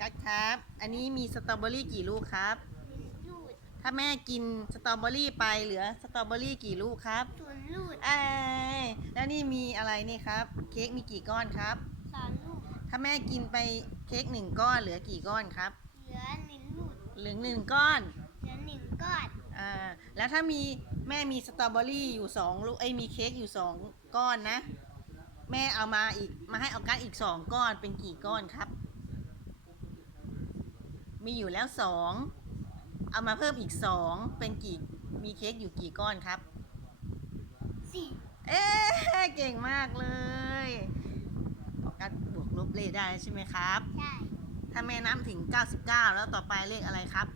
กัสครับ อันนี้มีสตรอเบอรี่กี่ลูกครับหนึ่งลูดถ้าแม่กินสตรอเบอรี่ไปเหลือสตรอเบอรี่กี่ลูกครับศูนย์ลูดเอ้ยแล้วนี่มีอะไรนี่ครับ เค้กมีกี่ก้อนครับ สามลูกถ้าแม่กินไปเค้กหนึ่งก้อนเหลือกี่ก้อนครับ เหลือหนึ่งลูดเหลือหนึ่งก้อน เหลือหนึ่งก้อนอ่า แล้วถ้ามีแม่มีสตรอเบอรี่อยู่สองลูกไอ้ยมีเค้กอยู่สองก้อนนะ แม่เอามาอีกมาให้เอากัสอีกสองก้อนเป็นกี่ก้อนครับ มีอยู่แล้วสองเอามาเพิ่มอีกสองเป็นกี่มีเค้กอยู่กี่ก้อนครับ สี่เอ๊ะเก่งมากเลยออกัสบวกลบเลขได้ใช่ไหมครับ ใช่ถ้าแม่นับถึง 99 แล้วต่อไปเลขอะไรครับ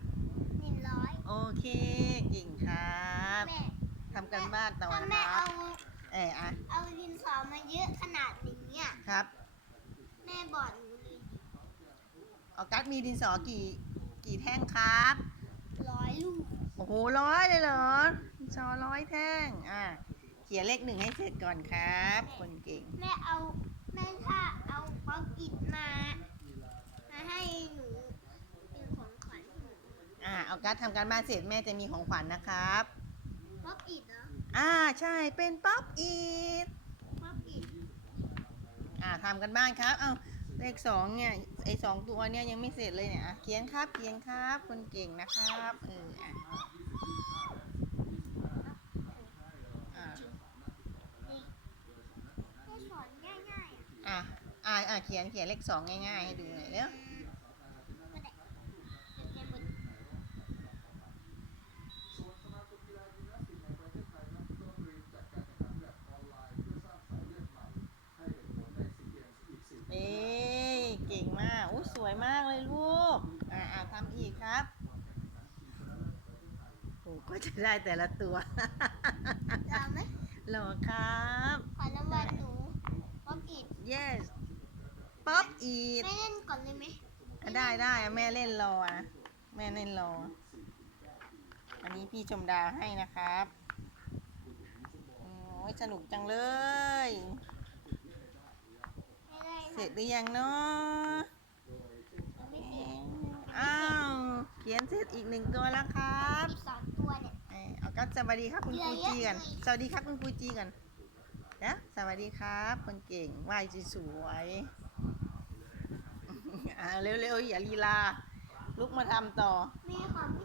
หนึ่งร้อยโอเคเก่งครับแม่ทำกันบ้านต่อถ้านะแม่ครัเอาบเอออะเอาดินสอมาเยอะขนาดนี้อะครับ แม่บอกหนูเลย ออกัสมีดินสอกี่กี่แท่งครับ ร้อยลูกโอ้โหร้อยเลยเหรอดินสอร้อยแท่ง อะ เขียนเลขหนึ่งให้เสร็จก่อนครับ คนเก่ง แม่เอาแม่ถ้าเอาป๊อปอิดมา มาให้หนูเป็นของขวัญให้หนูอะออกัสทำการบ้านเสร็จแม่จะมีของขวัญนะครับ ป๊อปอิดเหรออ่าใช่เป็นป๊อปอีทป๊อปอิดอ่าทำกันบ้านครับ เอ้า เลขสองเนี่ยไอสองตัวเนี่ยยังไม่เสร็จเลยเนี่ยเขียนครับเขียนครับคนเก่งนะครับเอออะอะนี่แม่สอนง่ายๆอะเขียนเขียนเลขสองง่ายๆให้ดูหน่อยเนาะได้เป็นไงหมด เอ้ยเก่งมากอู้ส วยมากเลยลูก อ่าอ่าทำอีกครับโอ้ก็จะได้แต่ละตัวเอาไหมเหรอครับ ขอรางวัลหนูป๊อปอิด yes ป๊อปอีทไม่เล่นก่อนเลยไหมอะได้ได้อะแม่เล่นรออะแม่เล่นรอ อันนี้พี่ชมดาวให้นะครับโอ้ยสนุกจังเลยไม่ได้เสร็จหรือยังเนาะ ไม่เสร็จ อ้าวเขียนเสร็จอีกหนึ่งตัวแล้วครับอีกสองตัวเนี่ยเอ้ยเอาก็สวัสดีครับคุณครูจีกันเยอะๆเลยสวัสดีครับคุณครูจีกันนะสวัสดีครับคนเก่งไหวจีสวยอ่าเร็วๆอย่าลีลา ลุกมาทำต่อ มีของพี่